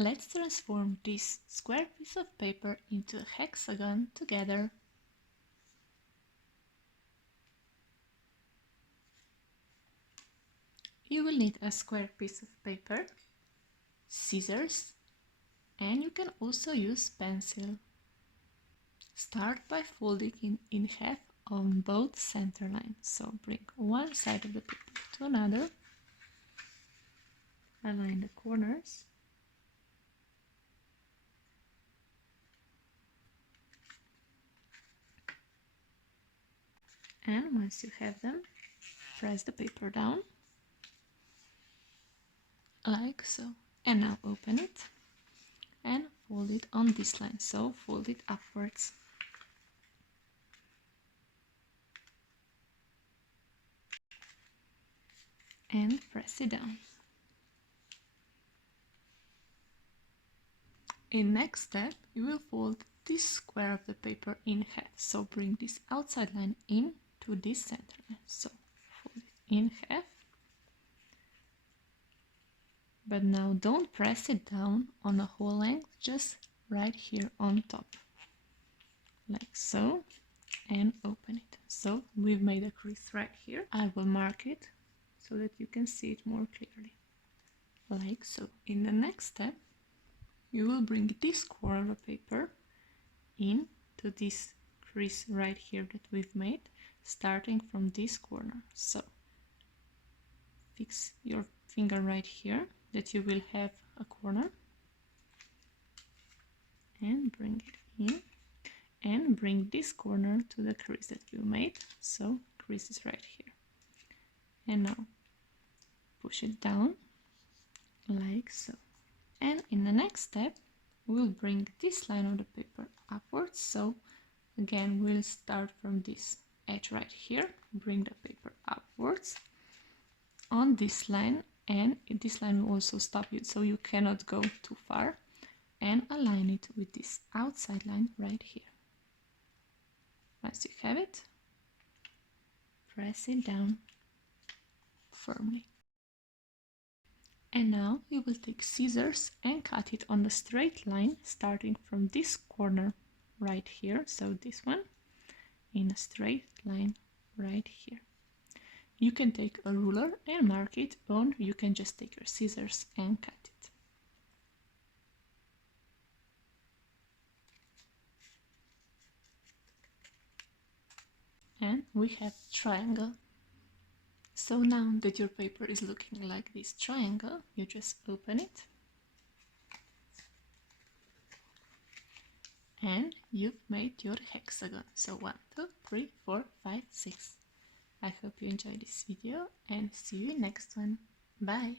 Let's transform this square piece of paper into a hexagon together. You will need a square piece of paper, scissors, and you can also use pencil. Start by folding it in half on both center lines. So bring one side of the paper to another, align the corners, and once you have them, press the paper down, like so. And now open it and fold it on this line, so fold it upwards. And press it down. In next step, you will fold this square of the paper in half, so bring this outside line in to this center line, so fold it in half. But now don't press it down on the whole length, just right here on top, like so, and open it. So we've made a crease right here. I will mark it so that you can see it more clearly, like so. In the next step, you will bring this corner of the paper in to this crease right here that we've made, starting from this corner. So fix your finger right here that you will have a corner, and bring it in and bring this corner to the crease that you made, so crease is right here. And now push it down like so. And in the next step, we'll bring this line of the paper upwards, so again we'll start from this edge right here, bring the paper upwards on this line, and this line will also stop you, so you cannot go too far, and align it with this outside line right here. Once you have it, press it down firmly. And now you will take scissors and cut it on the straight line, starting from this corner right here, so this one, in a straight line right here. You can take a ruler and mark it, or you can just take your scissors and cut it. And we have triangle. So now that your paper is looking like this triangle, you just open it and you've made your hexagon. So 1, 2, 3, 4, 5, 6. I hope you enjoyed this video and see you in next one. Bye!